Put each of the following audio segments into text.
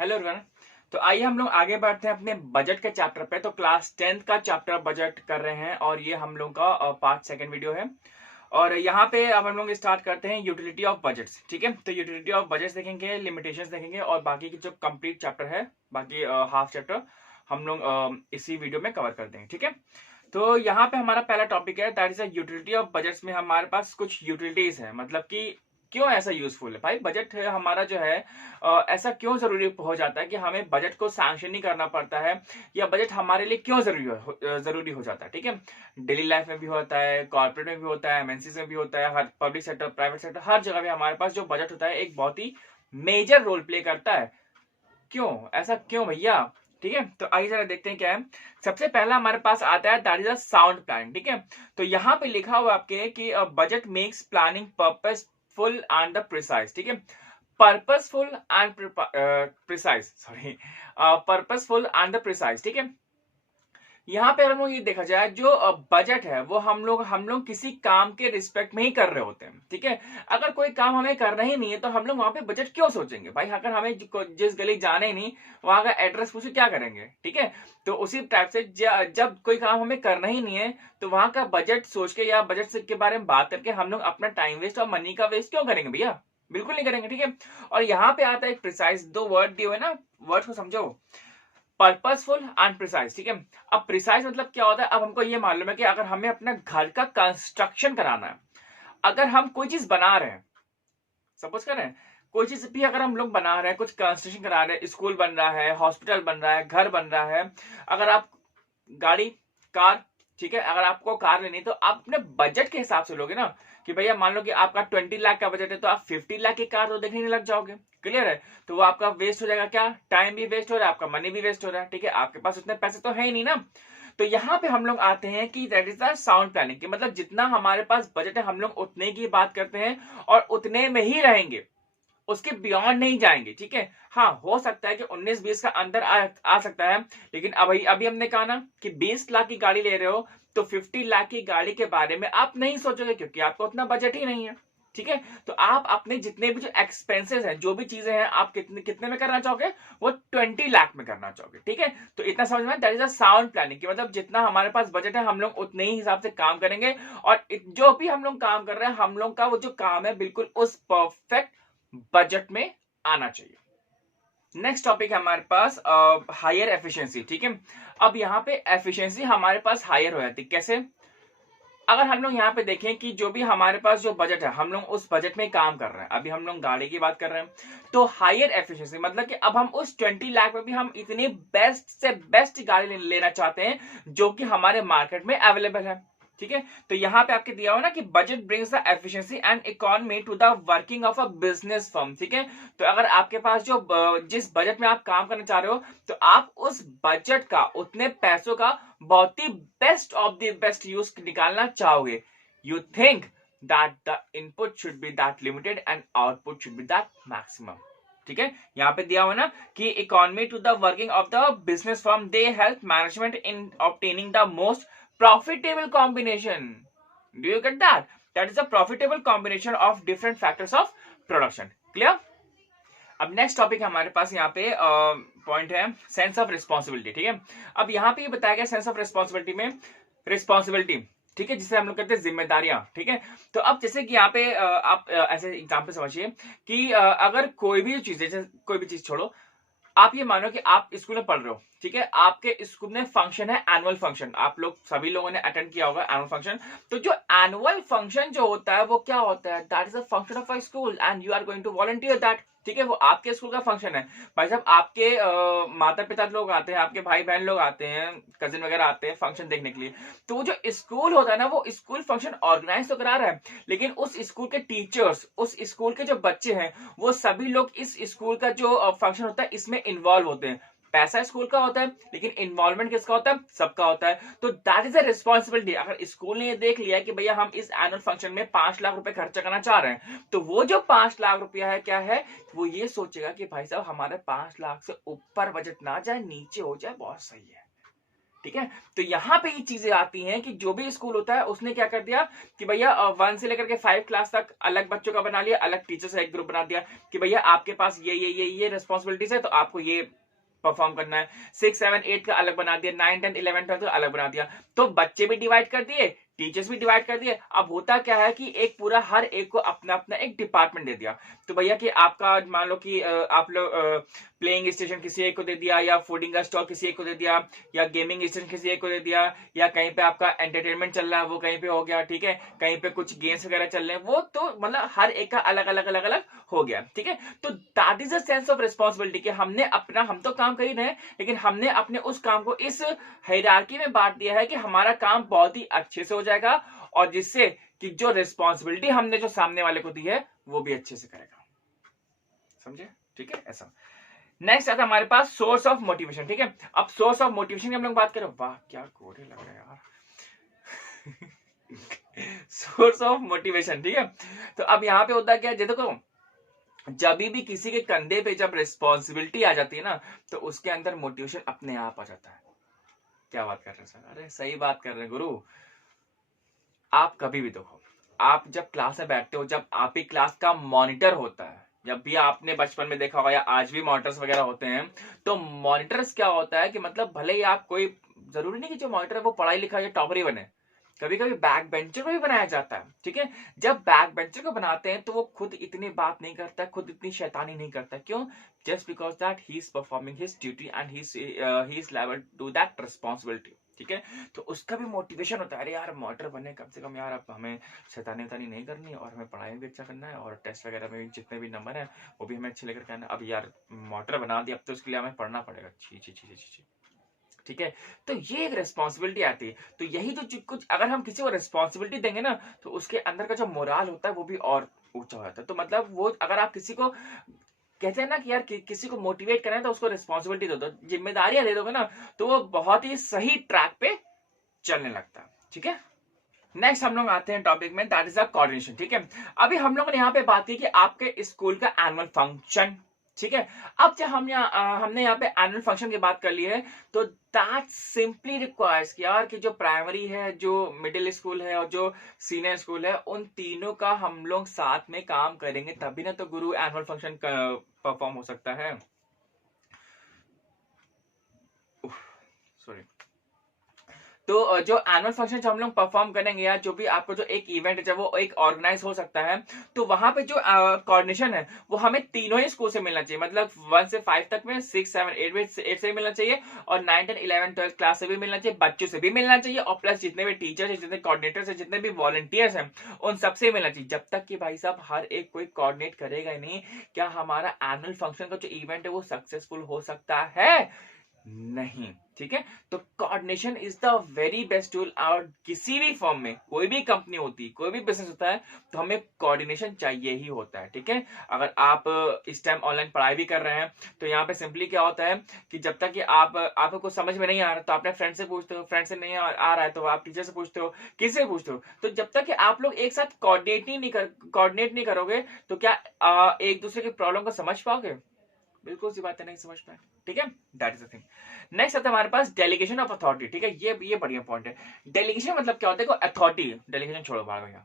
Hello everyone. तो आइए हम लोग आगे बढ़ते हैं अपने बजट के चैप्टर पे। तो क्लास 10th का चैप्टर बजट कर रहे हैं और ये हम लोग का पार्ट सेकंड वीडियो है। और यहाँ पे अब हम लोग स्टार्ट करते हैं यूटिलिटी ऑफ बजट्स। ठीक है, तो यूटिलिटी ऑफ बजट्स देखेंगे, लिमिटेशंस देखेंगे और बाकी की जो कंप्लीट चैप्टर है, बाकी हाफ चैप्टर हम लोग इसी वीडियो में कवर कर देंगे। ठीक है, तो यहाँ पे हमारा पहला टॉपिक है that is utility of budgets. में हमारे पास कुछ यूटिलिटीज है, मतलब कि क्यों ऐसा यूजफुल है भाई बजट है हमारा जो है। ऐसा क्यों जरूरी हो जाता है कि हमें बजट को सैंक्शन नहीं करना पड़ता है, या बजट हमारे लिए क्यों जरूरी हो जाता है। ठीक है, डेली लाइफ में भी होता है, कॉर्पोरेट में भी होता है, एमएनसी में भी होता है, हर पब्लिक सेक्टर प्राइवेट सेक्टर हर जगह पे हमारे पास जो बजट होता है एक बहुत ही मेजर रोल प्ले करता है। क्यों ऐसा क्यों भैया? ठीक है, तो आइए जरा देखते हैं क्या है। सबसे पहला हमारे पास आता है that is a sound planning. ठीक है, तो यहाँ पे लिखा हुआ आपके कि budget makes planning purposeful and the precise. ठीक है, purposeful and precise, sorry, purposeful and the precise. ठीक है, यहाँ पे हम लोग ये देखा जाए जो बजट है वो हम लोग किसी काम के रिस्पेक्ट में ही कर रहे होते हैं। ठीक है, अगर कोई काम हमें करना ही नहीं है तो हम लोग वहां पे बजट क्यों सोचेंगे भाई? अगर हमें जिस गली जाने ही नहीं, वहां का एड्रेस पूछे क्या करेंगे? ठीक है, तो उसी टाइप से जब कोई काम हमें करना ही नहीं है तो वहां का बजट सोच के या बजट के बारे में बात करके हम लोग अपना टाइम वेस्ट और मनी का वेस्ट क्यों करेंगे भैया? बिल्कुल नहीं करेंगे। ठीक है, और यहाँ पे आता है एक प्रिसाइज, दो वर्ड दिए हुए ना, वर्ड को समझो, पर्पसफुल एंड प्रिसाइज। ठीक है, अब प्रिसाइज मतलब क्या होता है? अब हमको ये मालूम है कि अगर हमें अपने घर का कंस्ट्रक्शन कराना है, अगर हम कोई चीज बना रहे हैं, सपोज कर रहे हैं कोई चीज भी अगर हम लोग बना रहे हैं, कुछ कंस्ट्रक्शन करा रहे हैं, स्कूल बन रहा है, हॉस्पिटल बन रहा है, घर बन रहा है, अगर आप गाड़ी, कार, ठीक है, अगर आपको कार लेनी तो आप अपने बजट के हिसाब से लोगे ना, कि भैया मान लो कि आपका 20 लाख का बजट है तो आप 50 लाख की कार तो देखने नहीं लग जाओगे। क्लियर है? तो वो आपका वेस्ट हो जाएगा, क्या टाइम भी वेस्ट हो रहा है, आपका मनी भी वेस्ट हो रहा है। ठीक है, आपके पास उतने पैसे तो है ही नहीं ना। तो यहाँ पे हम लोग आते हैं कि that is the sound planning, मतलब जितना हमारे पास बजट है हम लोग उतने की बात करते हैं और उतने में ही रहेंगे, उसके बियॉन्ड नहीं जाएंगे। ठीक है, हाँ हो सकता है कि 19-20 का अंदर आ सकता है, लेकिन अभी अभी हमने कहा ना कि 20 लाख की गाड़ी ले रहे हो तो 50 लाख की गाड़ी के बारे में आप नहीं सोचोगे, क्योंकि आपका उतना बजट ही नहीं है। ठीक है, तो आप अपने जितने भी जो एक्सपेंसेस हैं, जो भी चीजें हैं, आप कितने कितने में करना चाहोगे? वो 20 लाख में करना चाहोगे। ठीक है, तो इतना समझ में, that is a sound planning, मतलब जितना हमारे पास बजट है हम लोग उतने ही हिसाब से काम करेंगे, और जो भी हम लोग काम कर रहे हैं हम लोग का वो जो काम है बिल्कुल उस परफेक्ट बजट में आना चाहिए। नेक्स्ट टॉपिक है हमारे पास हायर एफिशिएंसी। ठीक है, अब यहाँ पे एफिशिएंसी हमारे पास हायर हो जाती है कैसे? अगर हम लोग यहाँ पे देखें कि जो भी हमारे पास जो बजट है हम लोग उस बजट में काम कर रहे हैं, अभी हम लोग गाड़ी की बात कर रहे हैं, तो हायर एफिशिएंसी मतलब कि अब हम उस 20 लाख में भी हम इतनी बेस्ट से बेस्ट गाड़ी लेना चाहते हैं जो कि हमारे मार्केट में अवेलेबल है। ठीक है, तो यहाँ पे आपके दिया हुआ ना कि budget brings the efficiency and economy to the working of a business firm. ठीक है, तो अगर आपके पास जो जिस बजट में आप काम करना चाह रहे हो तो आप उस बजट का, उतने पैसों का बहुत ही best of the best use निकालना चाहोगे। You think that the input should be that limited and output should be that maximum. ठीक है, यहाँ पे दिया हुआ ना कि economy to the working of the business firm, they help management in obtaining the most profitable combination. Do you get that? That is a profitable combination of different factors of production. Clear? अब next topic हमारे पास यहाँ पे point है sense of responsibility. ठीक है, अब यहाँ पे ये बताया गया सेंस ऑफ रिस्पॉन्सिबिलिटी में रिस्पॉन्सिबिलिटी, ठीक है, जिसे हम लोग कहते हैं जिम्मेदारियां। ठीक है, तो अब जैसे कि यहाँ पे आप ऐसे एग्जाम्पल समझिए कि अगर कोई भी चीज, जैसे कोई भी चीज छोड़ो, आप ये मानो कि आप स्कूल में पढ़ रहे हो। ठीक है, आपके स्कूल में फंक्शन है, एनुअल फंक्शन, आप लोग सभी लोगों ने अटेंड किया होगा एनुअल फंक्शन। तो जो एनुअल फंक्शन जो होता है वो क्या होता है? That is a function of a school and you are going to volunteer that. ठीक है, वो आपके स्कूल का फंक्शन है। भाई साहब, आपके माता पिता लोग आते हैं, आपके भाई बहन लोग आते हैं, कजिन वगैरह आते हैं फंक्शन देखने के लिए। तो वो जो स्कूल होता है ना, वो स्कूल फंक्शन ऑर्गेनाइज तो करा रहा है, लेकिन उस स्कूल के टीचर्स, उस स्कूल के जो बच्चे हैं, वो सभी लोग इस स्कूल का जो फंक्शन होता है इसमें इन्वॉल्व होते हैं। पैसा स्कूल का होता है लेकिन इन्वॉल्वमेंट किसका होता है? सबका होता है। तो दैट इज अ रिस्पॉन्सिबिलिटी। अगर स्कूल ने ये देख लिया कि भैया हम इस एनुअल फंक्शन में 5 लाख रुपए खर्चा करना चाह रहे हैं, तो वो जो 5 लाख रुपया है क्या है, वो ये सोचेगा कि भाई साहब हमारे 5 लाख से ऊपर बजट ना जाए, नीचे हो जाए, बहुत सही है। ठीक है। तो यहाँ पे ये चीजें आती हैं कि जो भी स्कूल होता है उसने क्या कर दिया कि भैया 1 से लेकर के 5 क्लास तक अलग बच्चों का बना लिया, अलग टीचर्स का एक ग्रुप बना दिया कि भैया आपके पास ये रिस्पॉन्सिबिलिटीज है, तो आपको ये परफॉर्म करना है। 6, 7, 8 का अलग बना दिया, 9, 10, 11, 12 का अलग बना दिया। तो बच्चे भी डिवाइड कर दिए, टीचर्स भी डिवाइड कर दिए। अब होता क्या है कि एक पूरा हर एक को अपना अपना एक डिपार्टमेंट दे दिया। तो भैया कि आपका मान लो कि आप लोग प्लेइंग स्टेशन किसी एक को दे दिया, या फूडिंग का स्टॉल किसी एक को दे दिया, या गेमिंग स्टेशन किसी एक को दे दिया, या कहीं पे आपका एंटरटेनमेंट चल रहा है वो कहीं पे हो गया, ठीक है, कहीं पे कुछ गेम्स वगैरह चल रहे हैं, वो तो मतलब हर एक का अलग अलग अलग अलग हो गया, ठीक है। तो that is a sense of responsibility कि हमने अपना, हम तो काम कर ही रहे हैं, लेकिन हमने अपने उस काम को इस हायरार्की में बांट दिया है कि हमारा काम बहुत ही अच्छे से हो जाएगा, और जिससे कि जो रिस्पॉन्सिबिलिटी हमने जो सामने वाले को दी है वो भी अच्छे से करेगा। समझे? ठीक है। ऐसा नेक्स्ट आता है हमारे पास सोर्स ऑफ मोटिवेशन, ठीक है। अब सोर्स ऑफ मोटिवेशन की हम लोग बात करें, वाह क्या कोरे लग रहा है यार। सोर्स ऑफ मोटिवेशन, ठीक है। तो अब यहां पे होता क्या है, देखो जब भी किसी के कंधे पे जब रिस्पॉन्सिबिलिटी आ जाती है ना, तो उसके अंदर मोटिवेशन अपने आप आ जाता है। क्या बात कर रहे हैं सर? अरे सही बात कर रहे हैं गुरु। आप कभी भी देखो, आप जब क्लास में बैठते हो, जब आप ही क्लास का मॉनिटर होता है, जब भी आपने बचपन में देखा होगा या आज भी मॉनिटर्स वगैरह होते हैं, तो मॉनिटर्स क्या होता है कि मतलब भले ही आप कोई, जरूरी नहीं कि जो मॉनिटर है वो पढ़ाई लिखाई या टॉपर ही बने, कभी कभी बैक बेंचर को भी बनाया जाता है, ठीक है। जब बैक बेंचर को बनाते हैं तो वो खुद इतनी बात नहीं करता, खुद इतनी शैतानी नहीं करता। क्यों? Just because that he is performing his duty and he is liable to that responsibility, ठीक है। तो उसका भी मोटिवेशन होता है, अरे यार मॉनिटर बनने कम से कम यार, अब हमें शैतानी वैतानी नहीं करनी, और हमें पढ़ाई भी अच्छा करना है, और टेस्ट वगैरह में भी जितने भी नंबर है वो भी हमें अच्छे लेकर के आना। अब यार मॉनिटर बना दिया, अब तो उसके लिए हमें पढ़ना पड़ेगा, छी छी छी छी छी, ठीक है। तो ये एक रिस्पॉन्सिबिलिटी आती है। तो यही तो कुछ, अगर हम किसी को रिस्पॉन्सिबिलिटी देंगे ना, तो उसके अंदर का जो मोराल होता है वो भी और ऊंचा हो जाता है। तो मतलब वो, अगर आप किसी को कहते हैं ना कि यार किसी को मोटिवेट करना है तो उसको रिस्पॉन्सिबिलिटी दे दो, जिम्मेदारियां दे दोगे ना, तो वो बहुत ही सही ट्रैक पे चलने लगता है, ठीक है। नेक्स्ट हम लोग आते हैं टॉपिक में, दैट इज अ कोऑर्डिनेशन, ठीक है। अभी हम लोगों ने यहाँ पे बात की कि आपके स्कूल का एनुअल फंक्शन, ठीक है। अब जब हमने यहाँ पे एनुअल फंक्शन की बात कर ली है, तो दैट सिंपली रिक्वायर्स कि यार कि जो प्राइमरी है, जो मिडिल स्कूल है और जो सीनियर स्कूल है, उन तीनों का हम लोग साथ में काम करेंगे, तभी ना तो गुरु एनुअल फंक्शन परफॉर्म हो सकता है। सॉरी। तो जो एनुअल फंक्शन जो हम लोग परफॉर्म करेंगे, या जो भी आपको जो एक इवेंट है जब वो एक ऑर्गेनाइज हो सकता है, तो वहां पे जो कोऑर्डिनेशन है वो हमें तीनों ही स्कूल से मिलना चाहिए। मतलब 1 से 5 तक में, 6, 7, 8 में 8 से भी मिलना चाहिए, और 9, 10, 11, 12 क्लास से भी मिलना चाहिए, बच्चों से भी मिलना चाहिए, और प्लस जितने भी टीचर्स है, जितने कोऑर्डिनेटर्स है, जितने भी वॉलंटियर्स हैं, उन सबसे मिलना चाहिए। जब तक कि भाई साहब हर एक कोई कोऑर्डिनेट करेगा ही नहीं, क्या हमारा एनुअल फंक्शन का जो इवेंट है वो सक्सेसफुल हो सकता है? नहीं, ठीक है। तो coordination is the very best tool. और किसी भी फॉर्म में, कोई भी कंपनी होती है, कोई भी बिजनेस होता है, तो हमें कोऑर्डिनेशन चाहिए ही होता है, ठीक है। अगर आप इस टाइम ऑनलाइन पढ़ाई भी कर रहे हैं, तो यहाँ पे सिंपली क्या होता है कि जब तक कि आपको कुछ समझ में नहीं आ रहा, तो अपने फ्रेंड से पूछते हो, फ्रेंड से नहीं आ रहा है तो आप टीचर से पूछते हो, किसी से पूछते हो। तो जब तक कि आप लोग एक साथ कोऑर्डिनेट नहीं करोगे, तो क्या एक दूसरे की प्रॉब्लम को समझ पाओगे? बिल्कुल सी बात है, नहीं समझ पाए, ठीक है। That is the thing. Next आता है हमारे पास डेलीगेशन ऑफ अथॉरिटी, ठीक है। ये बढ़िया पॉइंट है। डेलीगेशन मतलब क्या होता है? अथॉरिटी, डेलीगेशन छोड़ो बाहर भैया,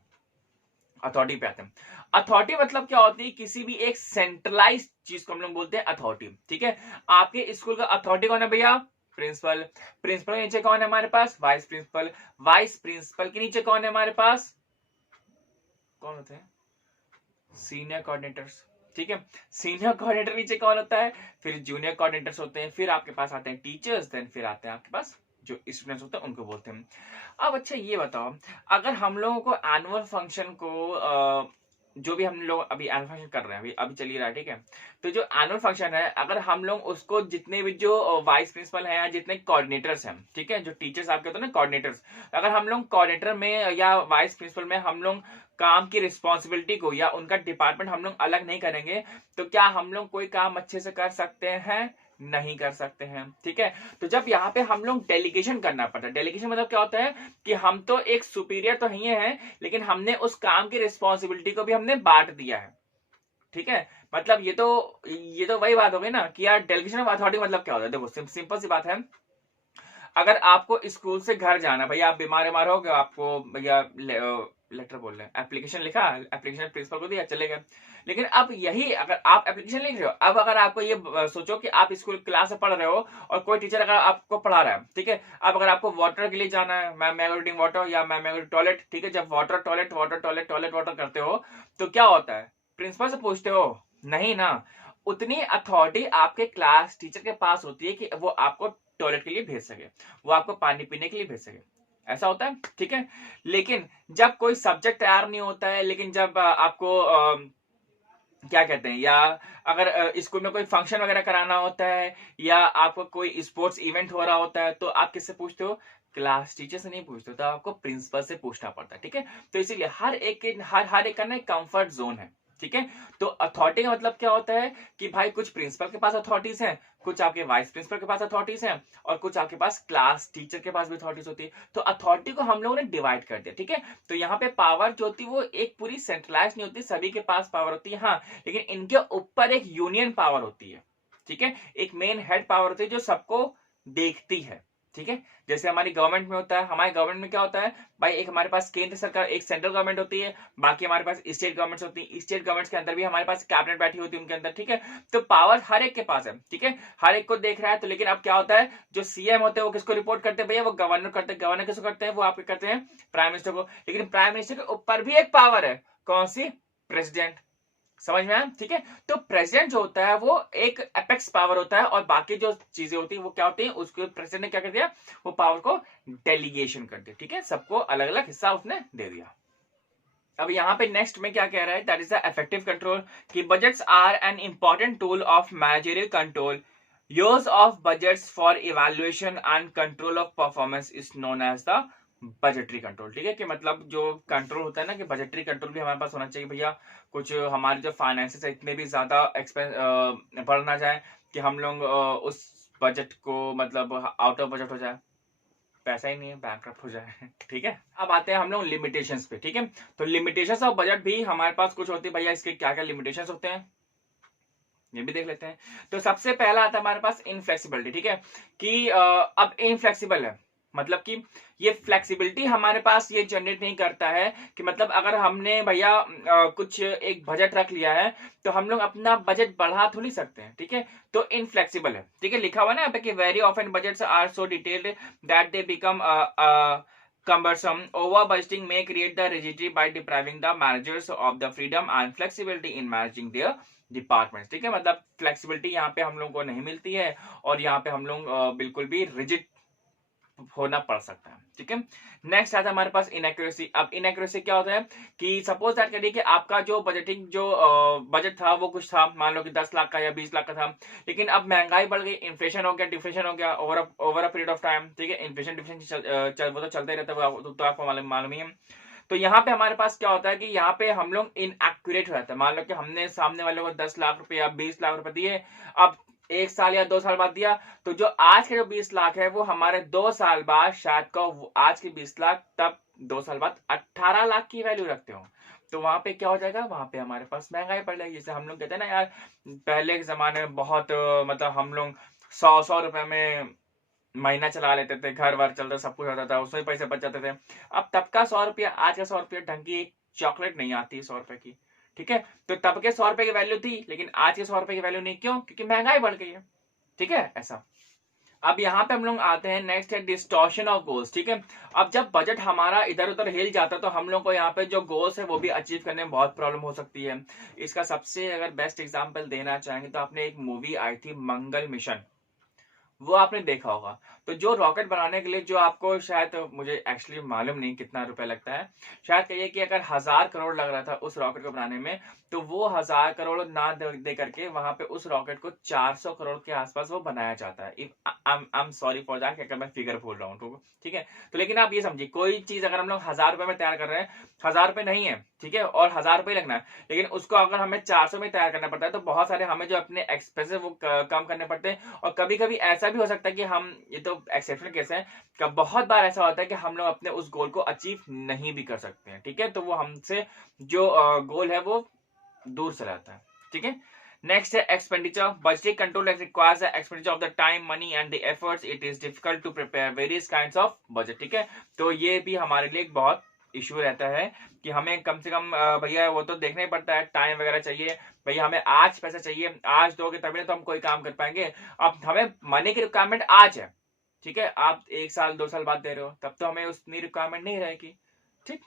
अथॉरिटी पे आते हैं। अथॉरिटी मतलब क्या होती है? किसी भी एक सेंट्रलाइज चीज को हम लोग बोलते हैं अथॉरिटी, ठीक है। आपके स्कूल का अथॉरिटी कौन है भैया? प्रिंसिपल। प्रिंसिपल के नीचे कौन है हमारे पास? Vice principal. वाइस प्रिंसिपल के नीचे कौन है हमारे पास? कौन होते हैं? सीनियर कोऑर्डिनेटर्स, ठीक है। सीनियर कोऑर्डिनेटर नीचे कौन होता है? फिर जूनियर कोऑर्डिनेटर्स होते हैं, फिर आपके पास आते हैं टीचर्स, देन फिर आते हैं आपके पास जो स्टूडेंट्स होते हैं, उनको बोलते हैं। अब अच्छा ये बताओ, अगर हम लोगों को एनुअल फंक्शन को जो भी हम लोग अभी एनुअल फंक्शन कर रहे हैं, अभी चल ही रहा है, ठीक है। तो जो एनुअल फंक्शन है, अगर हम लोग उसको, जितने भी जो वाइस प्रिंसिपल है या जितने कोऑर्डिनेटर्स हैं, ठीक है, जो टीचर्स आपके होते हैं ना कोऑर्डिनेटर्स, अगर हम लोग कोऑर्डिनेटर में या वाइस प्रिंसिपल में हम लोग काम की रिस्पॉन्सिबिलिटी को या उनका डिपार्टमेंट हम लोग अलग नहीं करेंगे, तो क्या हम लोग कोई काम अच्छे से कर सकते हैं? नहीं कर सकते हैं, ठीक है। तो जब यहाँ पे हम लोग डेलीगेशन करना पड़ता है, डेलीगेशन मतलब क्या होता है कि हम तो एक सुपीरियर तो ही हैं, लेकिन हमने उस काम की रिस्पॉन्सिबिलिटी को भी हमने बांट दिया है, ठीक है। मतलब ये तो वही बात हो गई ना कि यार डेलीगेशन ऑफ अथॉरिटी मतलब क्या होता है? देखो सिंपल सी बात है। अगर आपको स्कूल से घर जाना, भैया आप बीमार हो गए, आपको भैया लेटर बोल रहे हैं, एप्लीकेशन लिखा, एप्लीकेशन प्रिंसिपल को दिया, चले गए। लेकिन अब यही अगर आप एप्लीकेशन लिख रहे हो, अब अगर आपको ये सोचो कि आप स्कूल क्लास में पढ़ रहे हो और कोई टीचर अगर आपको पढ़ा रहा है, ठीक है, अब अगर आपको वाटर के लिए जाना है, मैम मैं ड्रिंकिंग वाटर या मैम मैं टॉयलेट, ठीक है, जब water toilet water toilet toilet water करते हो तो क्या होता है, प्रिंसिपल से पूछते हो? नहीं ना। उतनी अथॉरिटी आपके क्लास टीचर के पास होती है कि वो आपको टॉयलेट के लिए भेज सके, वो आपको पानी पीने के लिए भेज सके, ऐसा होता है, ठीक है। लेकिन जब कोई सब्जेक्ट तैयार नहीं होता है, लेकिन जब आपको क्या कहते हैं, या अगर स्कूल में कोई फंक्शन वगैरह कराना होता है या आपको कोई स्पोर्ट्स इवेंट हो रहा होता है, तो आप किससे पूछते हो? क्लास टीचर से नहीं पूछते, तो आपको प्रिंसिपल से पूछना पड़ता है, ठीक है। तो इसीलिए हर एक का ना कंफर्ट जोन है, ठीक है। तो अथॉरिटी का मतलब क्या होता है कि भाई कुछ प्रिंसिपल के पास अथॉरिटीज हैं, कुछ आपके वाइस प्रिंसिपल के पास अथॉरिटीज हैं, और कुछ आपके पास क्लास टीचर के पास भी अथॉरिटीज होती है। तो अथॉरिटी को हम लोगों ने डिवाइड कर दिया, ठीक है। तो यहाँ पे पावर जो होती है वो एक पूरी सेंट्रलाइज नहीं होती, सभी के पास पावर होती है, हाँ, लेकिन इनके ऊपर एक यूनियन पावर होती है, ठीक है। एक मेन हेड पावर होती है जो सबको देखती है, ठीक है। जैसे हमारी गवर्नमेंट में होता है, हमारे गवर्नमेंट में क्या होता है भाई, एक हमारे पास केंद्र सरकार, एक सेंट्रल गवर्नमेंट होती है, बाकी हमारे पास स्टेट गवर्नमेंट्स होती है, स्टेट गवर्नमेंट्स के अंदर भी हमारे पास कैबिनेट बैठी होती है उनके अंदर, ठीक है। तो पावर हर एक के पास है, ठीक है, हर एक को देख रहा है। तो लेकिन अब क्या होता है, जो सीएम होते हैं वो किसको रिपोर्ट करते हैं भैया? वो गवर्नर करते हैं। गवर्नर किसको करते हैं? वो आपके करते हैं प्राइम मिनिस्टर को। लेकिन प्राइम मिनिस्टर के ऊपर भी एक पावर है, कौन सी? प्रेसिडेंट। समझ में आया, ठीक है। तो प्रेसिडेंट जो होता है वो एक एपेक्स पावर होता है, और बाकी जो चीजें होती है वो क्या होती है, उसको प्रेसिडेंट ने क्या कर दिया, वो पावर को डेलीगेशन कर दिया, ठीक है, सबको अलग अलग हिस्सा उसने दे दिया। अब यहाँ पे नेक्स्ट में क्या कह रहा है, that is the effective control, कि budgets are an important tool of managerial control. Use of budgets for evaluation and control of performance is known as the budgetary control, ठीक है। कि मतलब जो कंट्रोल होता है ना, कि बजटरी कंट्रोल भी हमारे पास होना चाहिए भैया। कुछ हमारे जो फाइनेंसेस है इतने भी ज्यादा एक्सपेंस बढ़ ना जाए कि हम लोग उस बजट को मतलब आउट ऑफ बजट हो जाए, पैसा ही नहीं है, बैंकक्रप्ट हो जाए, ठीक है। अब आते हैं हम लोग लिमिटेशंस पे, ठीक है। तो लिमिटेशंस ऑफ बजट भी हमारे पास कुछ होती है भैया, इसके क्या क्या लिमिटेशंस होते हैं ये भी देख लेते हैं। तो सबसे पहला आता है हमारे पास इनफ्लेक्सिबिलिटी, ठीक है। कि अब इनफ्लेक्सिबल है मतलब कि ये फ्लेक्सिबिलिटी हमारे पास ये जनरेट नहीं करता है कि मतलब अगर हमने भैया कुछ एक बजट रख लिया है तो हम लोग अपना बजट बढ़ा थोड़ी सकते हैं, ठीक है। तो इनफ्लेक्सिबल है, ठीक है, लिखा हुआ ना यहाँ पे कि very often budgets are so detailed that they become cumbersome. Over budgeting may create the rigidity by depriving the managers of the freedom and flexibility in managing their department, ठीक है। मतलब फ्लेक्सिबिलिटी यहाँ पे हम लोगों को नहीं मिलती है, और यहाँ पे हम लोग बिल्कुल भी रिजिड होना पड़ सकता है, ठीक है। नेक्स्ट आता है हमारे पास इनएक्यूरेसी। अब इनएक्यूरेसी क्या होता है कि सपोज दैट करिए कि आपका जो बजटिंग जो बजट था वो कुछ था, मान लो कि 10 लाख का या 20 लाख का था, लेकिन अब महंगाई बढ़ गई, इन्फ्लेशन हो गया, डिफ्लेशन हो गया over a period of time, ठीक है। इन्फ्लेशन डिफ्लेशन वो तो चलता ही रहता है, तो आपको मालूम ही है। तो यहाँ पे हमारे पास क्या होता है कि यहाँ पे हम लोग इनएक्यूरेट हो जाता है। मान लो कि हमने सामने वाले को 10 लाख रुपए या 20 लाख रुपए दिए, अब 1 साल या 2 साल बाद दिया, तो जो आज के जो 20 लाख है वो हमारे 2 साल बाद शायद का आज के 20 लाख तब 2 साल बाद 18 लाख की वैल्यू रखते हो। तो वहां पे क्या हो जाएगा, वहां पे हमारे पास महंगाई बढ़ जाएगी। जैसे हम लोग कहते हैं ना यार, पहले के जमाने में बहुत मतलब हम लोग 100 रुपए में महीना चला लेते थे, घर वर चलता, सब कुछ होता था, उसमें पैसे बच जाते थे। अब तब का 100 रुपया, आज का 100 रुपया ढंग की एक चॉकलेट नहीं आती 100 रुपए की, ठीक है। तो तब के 100 रुपए की वैल्यू थी, लेकिन आज के 100 रुपए की वैल्यू नहीं, क्यों? क्योंकि महंगाई बढ़ गई है, ठीक है, ऐसा। अब यहाँ पे हम लोग आते हैं, नेक्स्ट है डिस्टॉर्शन ऑफ गोल्स, ठीक है। अब जब बजट हमारा इधर उधर हिल जाता है तो हम लोग को यहाँ पे जो गोल्स है वो भी अचीव करने में बहुत प्रॉब्लम हो सकती है। इसका सबसे अगर बेस्ट एग्जांपल देना चाहेंगे तो आपने एक मूवी आई थी मंगल मिशन, वो आपने देखा होगा। तो जो रॉकेट बनाने के लिए जो आपको शायद, तो मुझे एक्चुअली मालूम नहीं कितना रुपया लगता है, शायद कहिए कि अगर 1000 करोड़ लग रहा था उस रॉकेट को बनाने में, तो वो 1000 करोड़ ना दे करके वहां पे उस रॉकेट को 400 करोड़ के आसपास वो बनाया जाता है। I am sorry for that अगर मैं फिगर बोल रहा हूँ, ठीक है। तो लेकिन आप ये समझिए, कोई चीज अगर हम लोग 1000 रुपए में तैयार कर रहे हैं, 1000 रुपए नहीं है, ठीक है, और 1000 रुपए लगना है, लेकिन उसको अगर हमें 400 में तैयार करना पड़ता है तो बहुत सारे हमें जो अपने एक्सपेंसिव वो कम करने पड़ते हैं। और कभी कभी ऐसा भी हो सकता है कि हम, ये तो एक्सेप्शनल केस है, कि बहुत बार ऐसा होता है कि हम लोग अपने उस गोल को अचीव नहीं भी कर सकते हैं, ठीक है। तो वो हमसे जो गोल है वो दूर से रहता है, ठीक है। नेक्स्ट है expenditure. Budgeting control requires the expenditure of the time, money and the efforts. It is difficult to prepare various kinds of budget. ठीक है, तो ये भी हमारे लिए एक बहुत इशू रहता है कि हमें कम से कम भैया वो तो देखना ही पड़ता है, टाइम वगैरह चाहिए भैया, हमें आज पैसा चाहिए, आज दोगे तभी तो हम कोई काम कर पाएंगे. अब हमें मनी की रिक्वायरमेंट आज है, ठीक है, आप 1 साल 2 साल बाद दे रहे हो, तब तो हमें उतनी रिक्वायरमेंट नहीं रहेगी. ठीक.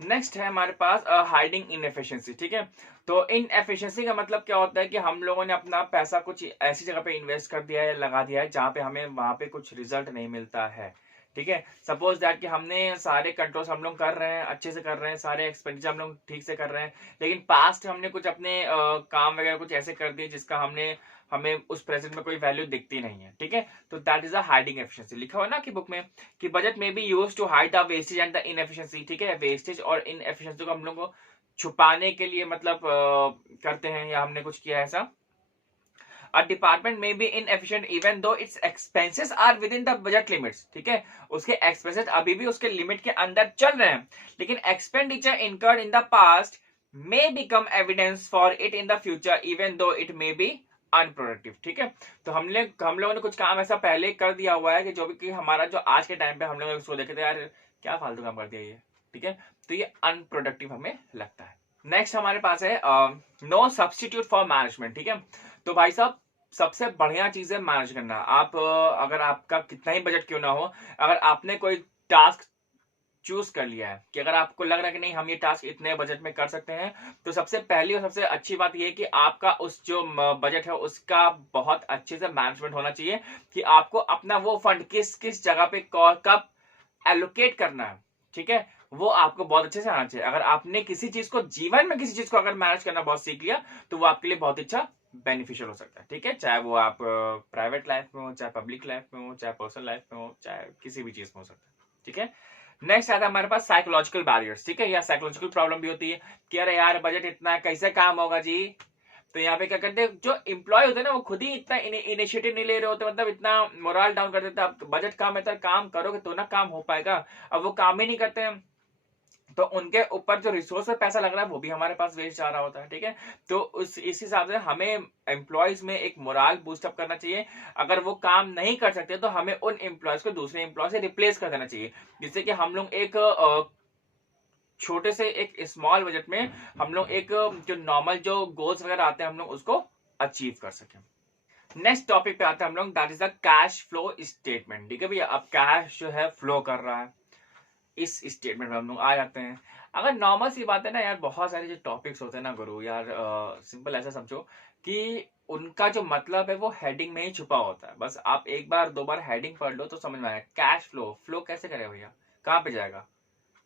नेक्स्ट है हमारे पास हाइडिंग इनएफिशिएंसी. ठीक है, तो इनएफिशिएंसी का मतलब क्या होता है कि हम लोगों ने अपना पैसा कुछ ऐसी जगह पे इन्वेस्ट कर दिया है, लगा दिया है जहां पे हमें वहां पे कुछ रिजल्ट नहीं मिलता है. ठीक है, सपोज दैट कि हमने सारे कंट्रोल्स हम लोग कर रहे हैं, अच्छे से कर रहे हैं, सारे एक्सपेंडिचर हम लोग ठीक से कर रहे हैं, लेकिन पास्ट हमने कुछ अपने काम वगैरह कुछ ऐसे कर दिए जिसका हमें उस प्रेजेंट में कोई वैल्यू दिखती नहीं है. ठीक है, तो that is a hiding efficiency. लिखा हुआ ना कि बुक में कि बजट में be use to hide the wastage and the inefficiency. ठीक है, वेस्टेज और इनएफिशिएंसी को हम लोग को छुपाने के लिए मतलब करते हैं, या हमने कुछ किया ऐसा. A department may be inefficient even though its expenses are within the budget limits. ठीक है, उसके expenses अभी भी उसके लिमिट के अंदर चल रहे हैं, लेकिन expenditure incurred in the past may become evidence for it in the future even though it may be unproductive. ठीक है, तो हम लोगों ने कुछ काम ऐसा पहले कर दिया हुआ है कि जो भी कि हमारा जो आज के टाइम पे हम लोग उसको देखे थे, यार क्या फालतू काम कर दिया ये. ठीक है, तो ये अनप्रोडक्टिव हमें लगता है. नेक्स्ट हमारे पास है नो सब्स्टिट्यूट फॉर मैनेजमेंट. ठीक है, तो भाई साहब सबसे बढ़िया चीज है मैनेज करना. आप अगर आपका कितना ही बजट क्यों ना हो, अगर आपने कोई टास्क चूज कर लिया है कि अगर आपको लग रहा है कि नहीं हम ये टास्क इतने बजट में कर सकते हैं, तो सबसे पहली और सबसे अच्छी बात यह है कि आपका उस जो बजट है उसका बहुत अच्छे से मैनेजमेंट होना चाहिए कि आपको अपना वो फंड किस किस जगह पे कब एलोकेट करना है. ठीक है, वो आपको बहुत अच्छे से आना चाहिए. अगर आपने किसी चीज को जीवन में किसी चीज को अगर मैनेज करना बहुत सीख लिया तो वो आपके लिए बहुत अच्छा बेनिफिशियल हो सकता है. ठीक है, चाहे वो आप प्राइवेट लाइफ में हो, चाहे पब्लिक लाइफ में हो, चाहे पर्सनल लाइफ में हो, चाहे किसी भी चीज में हो सकता है. ठीक है, नेक्स्ट आता है हमारे पास साइकोलॉजिकल बैरियर्स. ठीक है, या साइकोलॉजिकल प्रॉब्लम भी होती है कि अरे यार बजट इतना कैसे काम होगा जी. तो यहाँ पे क्या करते हैं, जो एम्प्लॉय होते हैं ना वो खुद ही इतना इनिशिएटिव नहीं ले रहे होते, मतलब इतना मोरल डाउन कर देते हैं. अब बजट काम है तो काम करोगे तो ना काम हो पाएगा. अब वो काम ही नहीं करते हैं तो उनके ऊपर जो रिसोर्स में पैसा लग रहा है वो भी हमारे पास वेस्ट जा रहा होता है. ठीक है, तो इस हिसाब से हमें एम्प्लॉयज में एक मोरल बूस्टअप करना चाहिए. अगर वो काम नहीं कर सकते तो हमें उन एम्प्लॉयज को दूसरे एम्प्लॉय से रिप्लेस कर देना चाहिए, जिससे कि हम लोग एक छोटे से एक स्मॉल बजट में हम लोग एक जो नॉर्मल जो गोल्स वगैरह आते हैं हम लोग उसको अचीव कर सकें. नेक्स्ट टॉपिक पे आते हैं हम लोग, that is the cash flow statement. ठीक है भैया, अब कैश जो है फ्लो कर रहा है, इस स्टेटमेंट में हम लोग आ जाते हैं. अगर नॉर्मल सी बात है ना यार, बहुत सारे जो टॉपिक्स होते हैं ना गुरु यार, सिंपल ऐसा समझो कि उनका जो मतलब है वो हेडिंग में ही छुपा होता है. बस आप एक बार 2 बार हेडिंग पढ़ लो तो समझ में आएगा. कैश फ्लो कैसे करेगा भैया, कहाँ पे जाएगा,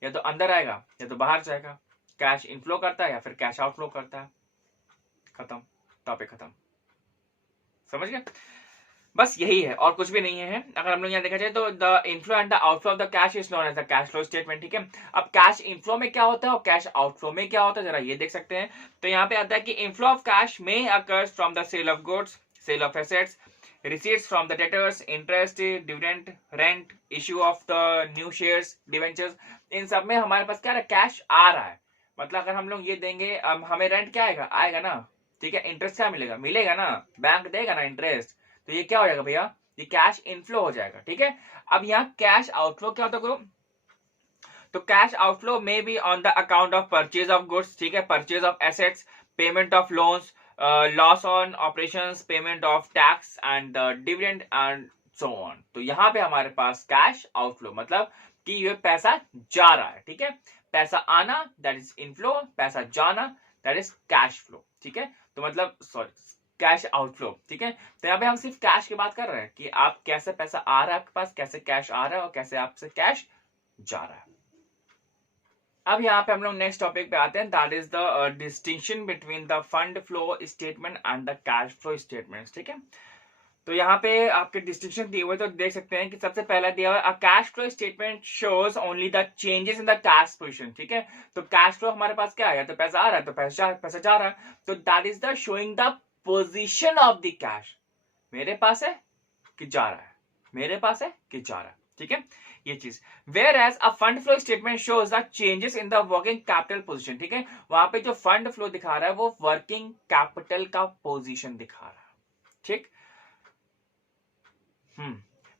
या तो अंदर आएगा या तो बाहर जाएगा. कैश इनफ्लो करता है या फिर कैश आउटफ्लो करता है. खत्म, टॉपिक खत्म. समझ गए, बस यही है और कुछ भी नहीं है. अगर हम लोग यहाँ देखा जाए तो the inflow and the outflow of the cash is known as the cash flow statement. ठीक है, अब कैश इनफ्लो में क्या होता है और कैश आउटफ्लो में क्या होता है जरा ये देख सकते हैं. तो यहाँ पे आता है कि इनफ्लो ऑफ कैश में occurs from the sale of goods, sale of assets, receipts from the debtors, interest, dividend, rent, issue of the new shares, debentures. इन सब में हमारे पास क्या है, कैश आ रहा है. मतलब अगर हम लोग ये देंगे, हमें रेंट क्या आएगा ना. ठीक है, इंटरेस्ट क्या मिलेगा ना, बैंक देगा ना इंटरेस्ट. तो ये क्या हो जाएगा भैया, ये कैश इनफ्लो हो जाएगा. ठीक है, अब यहाँ कैश आउटफ्लो क्या होता है गुरु, तो कैश आउटफ्लो में be on the account of purchase of goods. ठीक है, purchase of assets, payment of loans, loss on operations, payment of tax and dividend and so on. तो यहाँ पे हमारे पास कैश आउटफ्लो मतलब कि ये पैसा जा रहा है. ठीक है, पैसा आना दैट इज इनफ्लो, पैसा जाना दैट इज कैश फ्लो. ठीक है, तो मतलब कैश आउटफ्लो. ठीक है, तो यहाँ पे हम सिर्फ कैश की बात कर रहे हैं कि आप कैसे पैसा आ रहा है आपके पास, कैसे कैश आ रहा है और कैसे आपसे कैश जा रहा है. अब यहाँ पे हम लोग नेक्स्ट टॉपिक पे आते हैं, that is the distinction between the fund flow statement and the cash flow statement. ठीक है, तो यहाँ पे आपके डिस्टिंक्शन दिए हुए तो देख सकते हैं कि सबसे पहला दिया हुआ है cash flow statement shows only the changes in the cash position. ठीक है, तो कैश फ्लो हमारे पास क्या है, तो पैसा आ रहा है तो पैसा जा रहा है. तो that is the showing the position of the cash. मेरे पास है कि जा रहा है, मेरे पास है कि जा रहा है. ठीक है ये चीज। Whereas a fund flow statement shows the changes in the working capital position, ठीक है, वहां पे जो फंड फ्लो दिखा रहा है वो वर्किंग कैपिटल का पोजीशन दिखा रहा है, ठीक।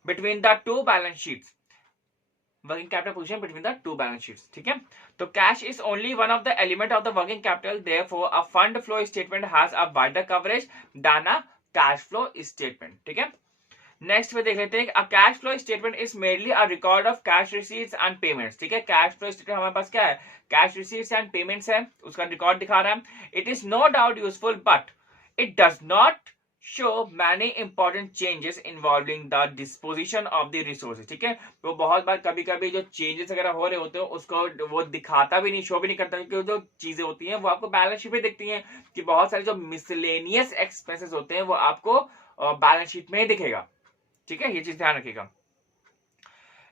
Between the two balance sheets, working capital position between the two balance sheets, ठीक है। तो cash is only one of the element of the working capital, therefore a fund flow statement has a wider coverage than a cash flow statement, ठीक है। Next में देख लेते हैं, a cash flow statement is mainly a record of cash receipts and payments, ठीक है। Cash flow statement हमारे पास क्या है, कैश रिसीट्स एंड पेमेंट्स है, उसका रिकॉर्ड दिखा रहा है। It is no doubt useful but it does not show many important changes involving the disposition of the resources, ठीक है। तो बहुत बार कभी कभी जो चेंजेस वगैरह हो रहे होते हैं उसको वो दिखाता भी नहीं, शो भी नहीं करता, क्योंकि जो चीजें होती हैं वो आपको बैलेंस शीट में दिखती हैं कि बहुत सारे जो मिसलेनियस एक्सपेंसेस होते हैं वो आपको बैलेंस शीट में ही दिखेगा, ठीक है, ये चीज ध्यान रखिएगा।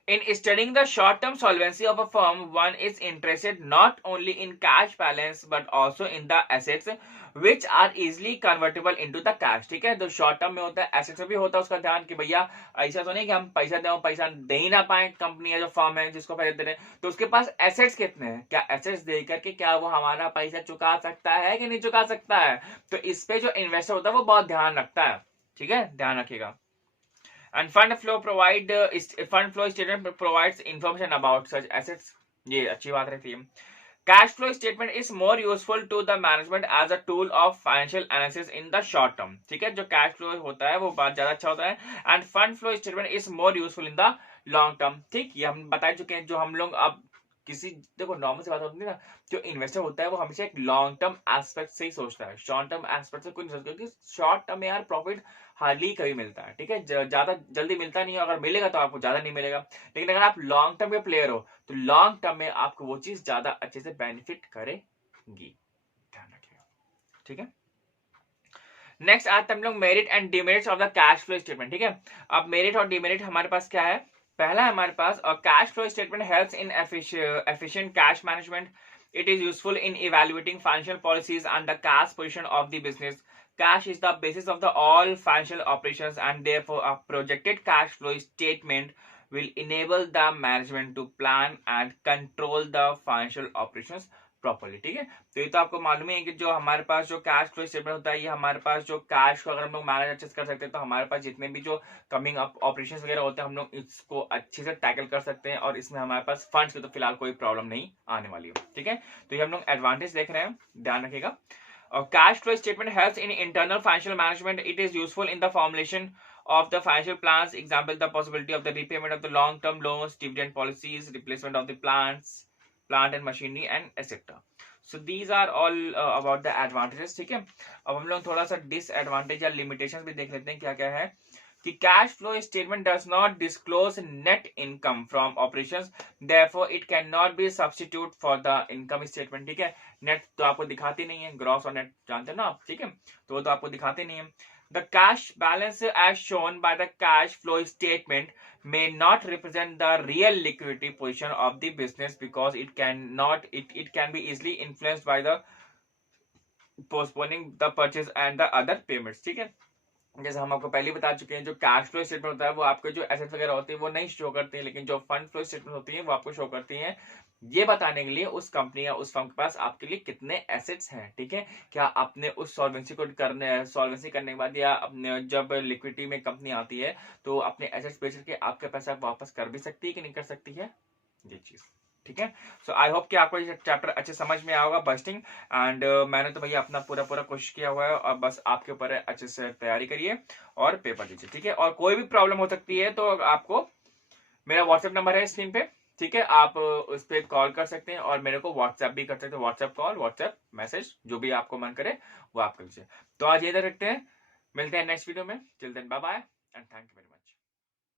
In studying the short-term solvency of a firm, one is interested not only in cash balance but also in the assets which are easily convertible into the cash, ठीक है। तो शॉर्ट टर्म में होता है, एसेट्स में भी होता है उसका ध्यान कि भैया ऐसा तो नहीं कि हम पैसा दे ही ना पाए, कंपनी या जो फर्म है जिसको पैसे दे रहे हैं तो उसके पास एसेट्स कितने हैं, क्या एसेट्स दे करके क्या वो हमारा पैसा चुका सकता है कि नहीं चुका सकता है। तो इस पे जो इन्वेस्टर होता है वो बहुत ध्यान रखता है, ठीक है, ध्यान रखिएगा। And fund flow statement provides information about such assets, ये अच्छी बात रहती है। Cash flow statement is more useful to the management as a tool of financial analysis in the short term, ठीक है। जो कैश फ्लो होता है वो बहुत ज्यादा अच्छा होता है। End fund flow statement is more useful in the long term, ठीक। ये हम बता चुके हैं। जो हम लोग अब किसी, देखो नॉर्मल सी बात होती है ना, जो इन्वेस्टर होता है वो हमेशा एक लॉन्ग टर्म एस्पेक्ट से ही सोचता है, शॉर्ट टर्म एस्पेक्ट से कोई नहीं सोचता, क्योंकि शॉर्ट टर्म में यार प्रॉफिट हार्डली कभी मिलता है, ठीक है, ज्यादा जल्दी मिलता नहीं है, अगर मिलेगा तो आपको ज्यादा नहीं मिलेगा। लेकिन अगर आप लॉन्ग टर्म के प्लेयर हो तो लॉन्ग टर्म में आपको वो चीज ज्यादा अच्छे से बेनिफिट करेगी, ध्यान रखिएगा, ठीक है। नेक्स्ट आते हम लोग merit and demerits of the cash flow statement, ठीक है। अब मेरिट और डिमेरिट हमारे पास क्या है, पहला हमारे पास cash flow statement helps in efficient cash management, it is useful in evaluating financial policies and the cash position of the business. Cash is the basis of the all financial operations and therefore a projected cash flow statement will enable the management to plan and control the financial operations properly, ठीक है। तो ये तो आपको मालूम ही है कि जो हमारे पास जो कैश फ्लो स्टेटमेंट होता है, ये हमारे पास जो कैश को अगर हम लोग मैनेज अच्छे से कर सकते हैं तो हमारे पास जितने भी जो कमिंग अप ऑपरेशन वगैरह होते हैं हम लोग इसको अच्छे से टैकल कर सकते हैं और इसमें हमारे पास फंड्स की तो फिलहाल कोई प्रॉब्लम नहीं आने वाली है, ठीक है। तो ये हम लोग एडवांटेज देख रहे हैं, ध्यान रखिएगा। और cash flow statement helps in internal financial management, it is useful in the formulation of the financial plans, example the possibility of the repayment of the long term loans, dividend policies, replacement of the plant and machinery and etc. So these are all about the advantages, ठीक है। अब हम लोग थोड़ा सा disadvantage या limitations भी देख लेते हैं क्या क्या है। कि cash flow statement does not disclose net income from operations, therefore it can not be substitute for the income statement, ठीक है। नेट तो आपको दिखाती नहीं है, ग्रॉस और नेट जानते हैं ना आप, ठीक है, तो वो तो आपको दिखाते नहीं है। The cash balance as shown by the cash flow statement may not represent the real liquidity position of the business because it can be easily influenced by the postponing the purchase and the other payments, ठीक है। जैसे हम आपको पहले बता चुके हैं, जो कैश फ्लो स्टेटमेंट होता है वो आपके जो एसेट्स वगैरह होते हैं वो नहीं शो करते हैं, लेकिन जो फंड फ्लो स्टेटमेंट होती है वो आपको शो करती हैं, ये बताने के लिए उस कंपनी या उस फर्म के पास आपके लिए कितने एसेट्स हैं, ठीक है। क्या आपने उस सॉल्वेंसी करने के बाद या अपने जब लिक्विडिटी में कंपनी आती है तो अपने एसेट्स बेच करके आपके पैसा वापस कर भी सकती है कि नहीं कर सकती है, ये चीज, ठीक है। सो आई होप कि आपको ये चैप्टर अच्छे समझ में आएगा, बस्टिंग एंड मैंने तो भैया अपना पूरा कोशिश किया हुआ है और बस आपके ऊपर अच्छे से तैयारी करिए और पेपर दीजिए, ठीक है। और कोई भी प्रॉब्लम हो सकती है तो आपको मेरा व्हाट्सएप नंबर है स्क्रीन पे, ठीक है, आप उस पर कॉल कर सकते हैं और मेरे को व्हाट्सएप भी कर सकते हैं, व्हाट्सएप कॉल, व्हाट्सएप मैसेज, जो भी आपको मन करे वो आप कर लीजिए। तो आज ये रखते हैं, मिलते हैं नेक्स्ट वीडियो में, till then bye bye and thank you very much.